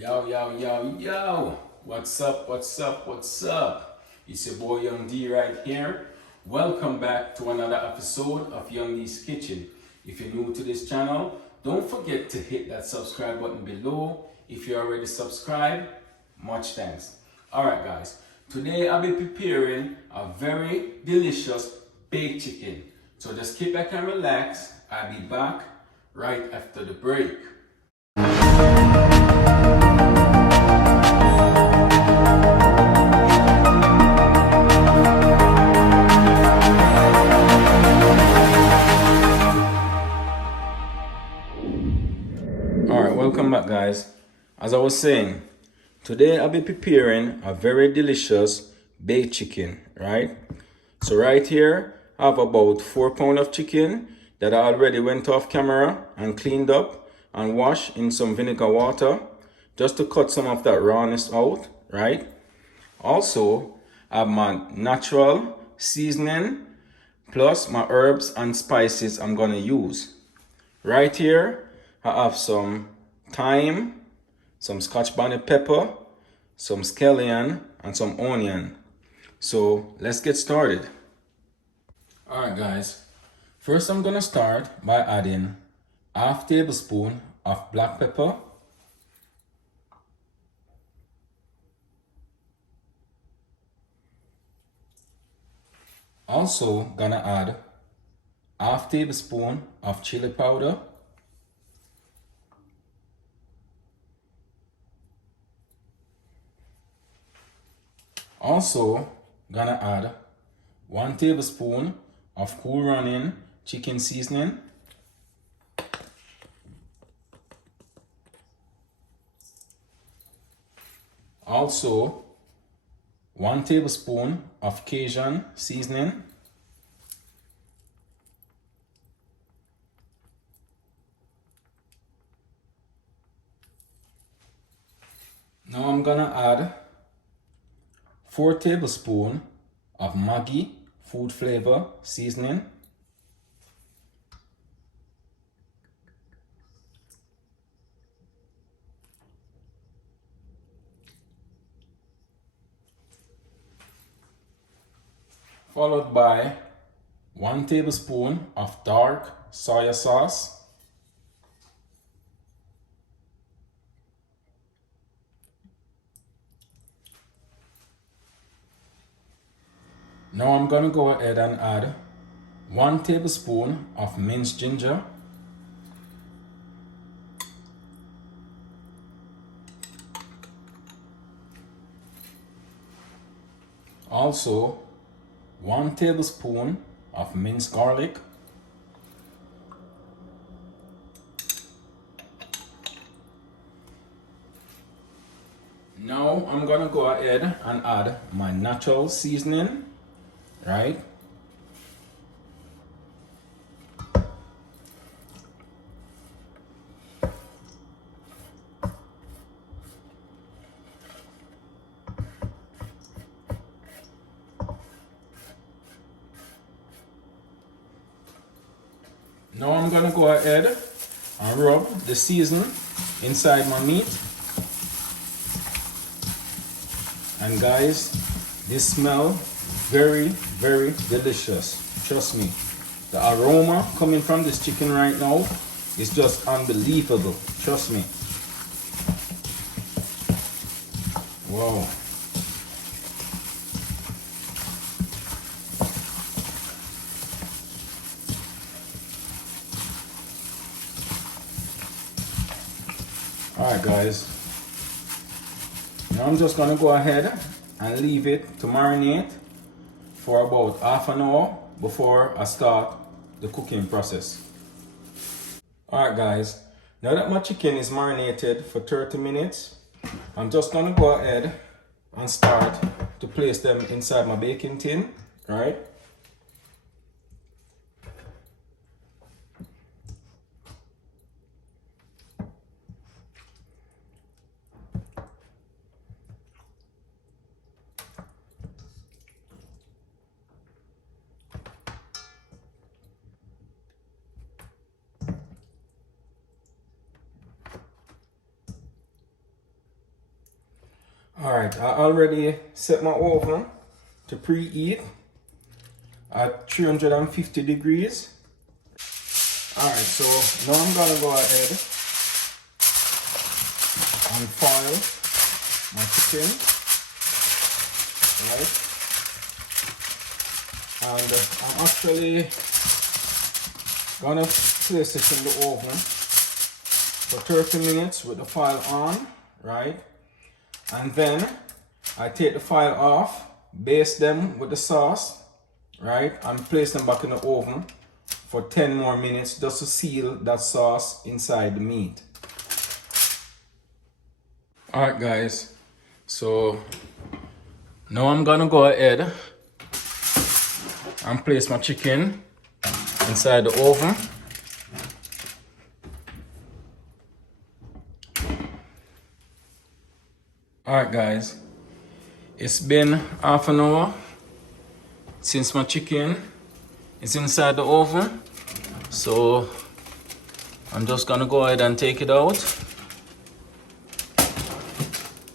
Yo, yo, yo, yo. What's up, what's up, what's up? It's your boy Young D right here. Welcome back to another episode of Young D's Kitchen. If you're new to this channel, don't forget to hit that subscribe button below. If you're already subscribed, much thanks. Alright guys, today I'll be preparing a very delicious baked chicken. So just kick back and relax. I'll be back right after the break. Alright, welcome back guys. As I was saying, today I'll be preparing a very delicious baked chicken, right? So right here, I have about 4 pounds of chicken that I already went off camera and cleaned up and washed in some vinegar water just to cut some of that rawness out, right? Also, I have my natural seasoning plus my herbs and spices I'm gonna use. Right here, I have some thyme, some Scotch bonnet pepper, some scallion, and some onion. So let's get started. Alright guys, first I'm gonna start by adding half tablespoon of black pepper, also gonna add half tablespoon of chili powder, also gonna add 1 tablespoon of cool running chicken seasoning, also 1 tablespoon of Cajun seasoning, now I'm gonna add 4 tablespoons of Maggi food flavor seasoning, followed by 1 tablespoon of dark soya sauce, now I'm gonna go ahead and add 1 tablespoon of minced ginger, also 1 tablespoon of minced garlic, now I'm gonna go ahead and add my natural seasoning, right? Now I'm gonna go ahead and rub the season inside my meat. And guys, this smells very, very delicious. Trust me. The aroma coming from this chicken right now is just unbelievable. Trust me. Wow. Alright guys, now I'm just gonna go ahead and leave it to marinate for about half an hour before I start the cooking process. Alright guys, now that my chicken is marinated for 30 minutes, I'm just gonna go ahead and start to place them inside my baking tin, right? Alright, I already set my oven to preheat at 350 degrees. Alright, so now I'm gonna go ahead and foil my chicken, right? And I'm actually gonna place it in the oven for 30 minutes with the foil on, right? And then I take the foil off, baste them with the sauce, right? And place them back in the oven for 10 more minutes just to seal that sauce inside the meat. Alright guys, so now I'm gonna go ahead and place my chicken inside the oven. Alright guys, it's been half an hour since my chicken is inside the oven, so I'm just gonna go ahead and take it out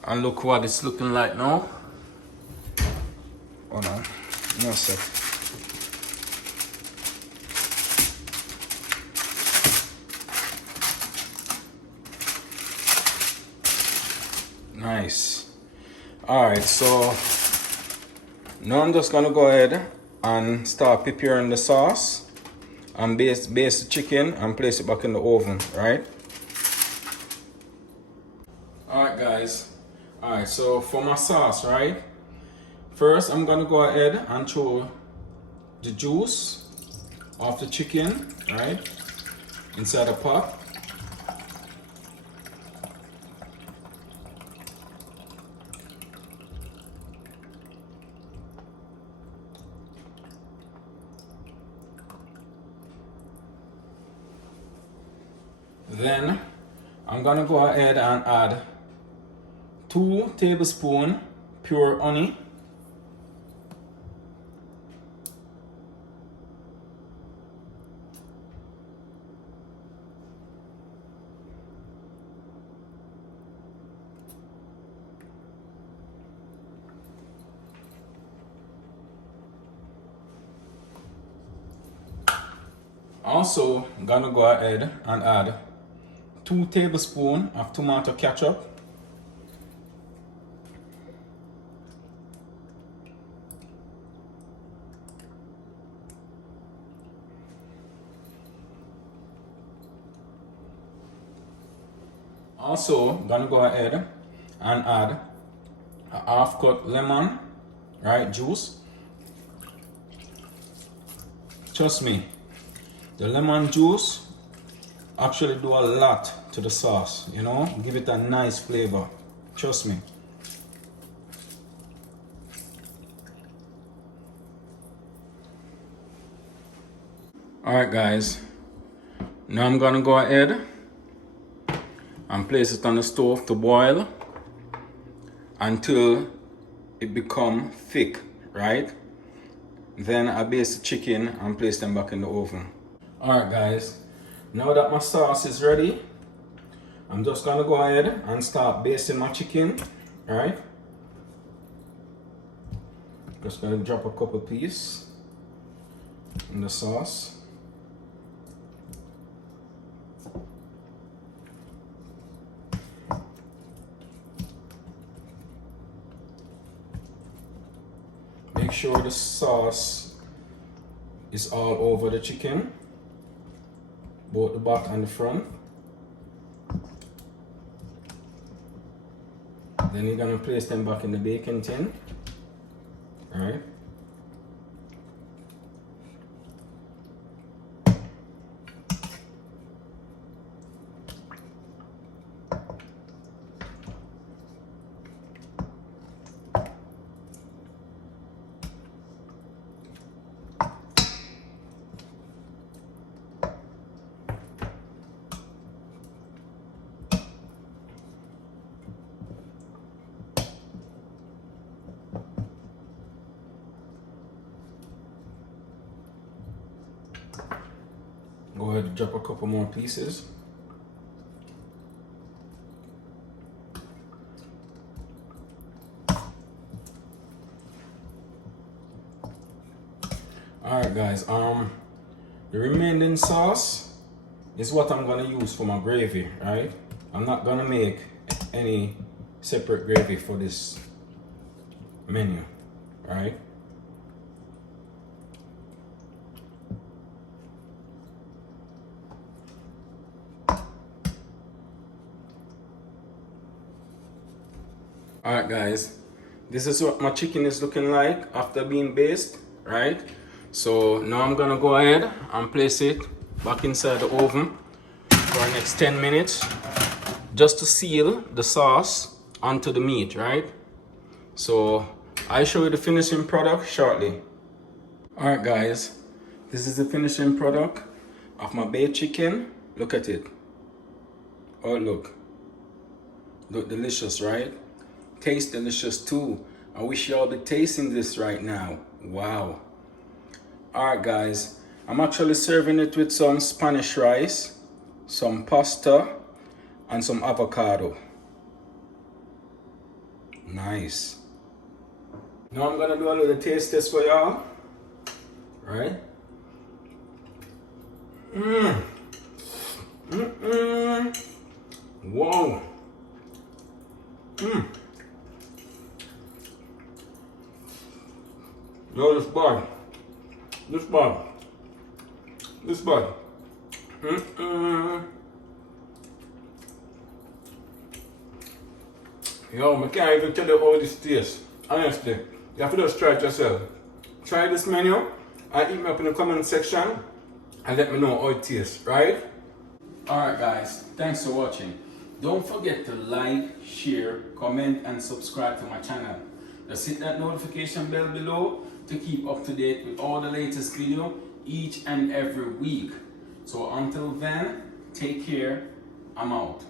and look what it's looking like now. Hold on, no sec. Nice. Alright, so now I'm just gonna go ahead and start preparing the sauce and baste the chicken and place it back in the oven, right? Alright guys, alright, so for my sauce, right? First I'm gonna go ahead and throw the juice of the chicken, right, inside a pot. Then I'm gonna go ahead and add 2 tablespoons pure honey. Also, I'm gonna go ahead and add 2 tablespoons of tomato ketchup. Also, I'm gonna go ahead and add a half cut lemon, right, juice. Trust me, the lemon juice actually do a lot to the sauce, you know, give it a nice flavor. Trust me. Alright guys, now I'm gonna go ahead and place it on the stove to boil until it become thick, right? Then I baste the chicken and place them back in the oven. Alright guys, now that my sauce is ready, I'm just gonna go ahead and start basting my chicken, right? Just gonna drop a couple pieces in the sauce. Make sure the sauce is all over the chicken, both the back and the front. Then you're gonna place them back in the baking tin, alright? Go ahead and drop a couple more pieces. Alright guys, the remaining sauce is what I'm gonna use for my gravy, right? I'm not gonna make any separate gravy for this menu, right? Alright guys, this is what my chicken is looking like after being basted, right? So now I'm gonna go ahead and place it back inside the oven for the next 10 minutes just to seal the sauce onto the meat, right? So I'll show you the finishing product shortly. Alright guys, this is the finishing product of my baked chicken. Look at it. Oh look delicious, right? Tastes delicious too. I wish y'all be tasting this right now. Wow. Alright guys, I'm actually serving it with some Spanish rice, some pasta, and some avocado. Nice. Now I'm gonna do a little taste test for y'all. Right? Wow. Yo, this bad. This bad. This bad. Yo, I can't even tell you how this tastes. Honestly, you have to just try it yourself. Try this menu and eat me up in the comment section and let me know how it tastes, right? Alright guys, thanks for watching. Don't forget to like, share, comment and subscribe to my channel. Just hit that notification bell below to keep up to date with all the latest video each and every week. So until then, take care. I'm out.